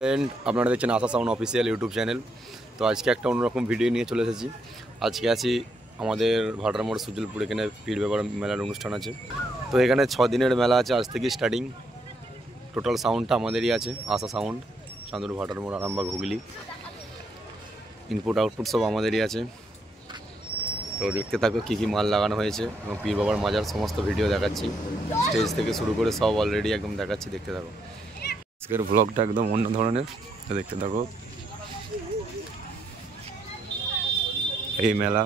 Friend, আপনারা দেখছেন আশা sound official YouTube channel. তো আজকে একটা অন্যরকম ভিডিও নিয়ে চলে এসেছি। আজকে আছি আমাদের ভাটারমোড় সুজলপুর, এখানে পীর ব্যাপার মেলার অনুষ্ঠান আছে। তো এখানে 6 দিনের মেলা আছে, আজ থেকে স্টার্টিং। টোটাল সাউন্ডটা আমাদেরই আছে, আশা sound, চাঁদুর, ভাটারমোড়, Arambagh, Hooghly. Input output সব আমাদেরই আছে। তো দেখতে থাকো কী কী মাল লাগানো হয়েছে এবং পীর বাবার মাজার সমস্ত ভিডিও দেখাচ্ছি, স্টেজ থেকে শুরু করে সব অলরেডি একদম দেখাচ্ছি, দেখতে থাকো। আজকের ব্লগটা একদম অন্য ধরনের, দেখতে থাকো। এই মেলা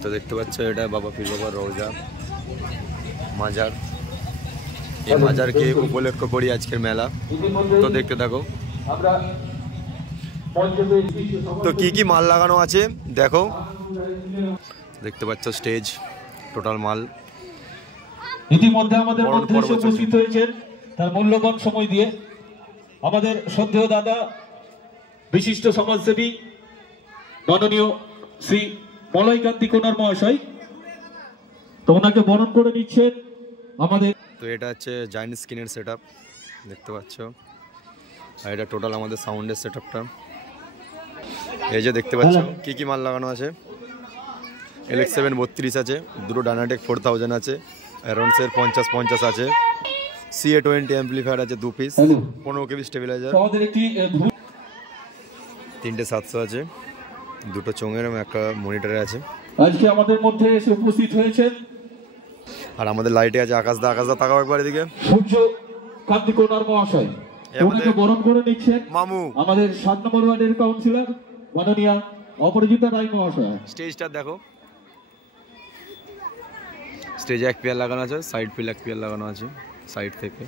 তো দেখতে পাচ্ছ, এটা বাবা পীর বাবার রওজা মাজার। এই মাজারকে উপলক্ষ করি আজকের মেলা, তো দেখতে থাকো। তো কি কি মাল লাগানো আছে দেখো, দেখতে পাচ্ছ স্টেজ, টোটাল মাল। ইতিমধ্যে আমাদের মধ্যে উপস্থিত হয়েছেন তার মূল্যবান সময় দিয়ে আমাদের শ্রদ্ধেয় দাদা, বিশিষ্ট সমাজসেবী মাননীয় শ্রী মলয়কান্তি কোনার মহাশয়। তো ওনাকে বরণ করে নিচ্ছেন আমাদের। তো এটা হচ্ছে জায়েন্ট স্ক্রিনের সেটআপ, দেখতে পাচ্ছ। আর এটা টোটাল আমাদের সাউন্ডের সেটআপটা। এই যে দেখতে পাচ্ছ কি কি মাল লাগানো আছে। LX7 32 আছে, দুটো ডায়নাটেক 4000 আছে, অ্যারন্সের 50 আছে, CA20 অ্যাম্পলিফায়ার আছে 2 পিস, 15 কেবি স্টেবিলাইজার, 3টে 700 আছে, দুটো চোঙের এবং একটা মনিটরে আছে। আজকে আমাদের মধ্যে এসে উপস্থিত হয়েছেন। আর আমাদের লাইটে আছে আকাশদা তাকাও একবার এদিকে, সূর্য কান্তি কোনার মহাশয়। ওনাকে বরণ করে নিচ্ছেন মামু, আমাদের 7 নম্বর ওয়ার্ডের কাউন্সিলর মাননীয়া অপরাজিতা রায় মহাশয়। স্টেজটা দেখো, স্টেজে এক পেয়ার লাগানো আছে, সাইড ফিল এক পেয়ার লাগানো আছে সাইড থেকে।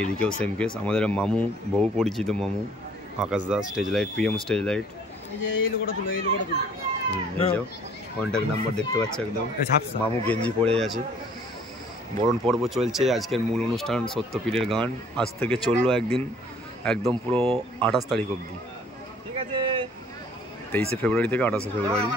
এইদিকেও সেম কেস, আমাদের মামু, বহু পরিচিত মামু Akash Das. Stage light, PM stage light. Contact number দেখতে পাচ্ছ একদম। মামু গেঞ্জি পরে আছে। বরণ পর্ব চলছে, আজকের মূল অনুষ্ঠান সত্যপীরের গান। আজ থেকে চললো একদিন, একদম পুরো 28 তারিখ অবধি, 23শে ফেব্রুয়ারি থেকে 28শে ফেব্রুয়ারি।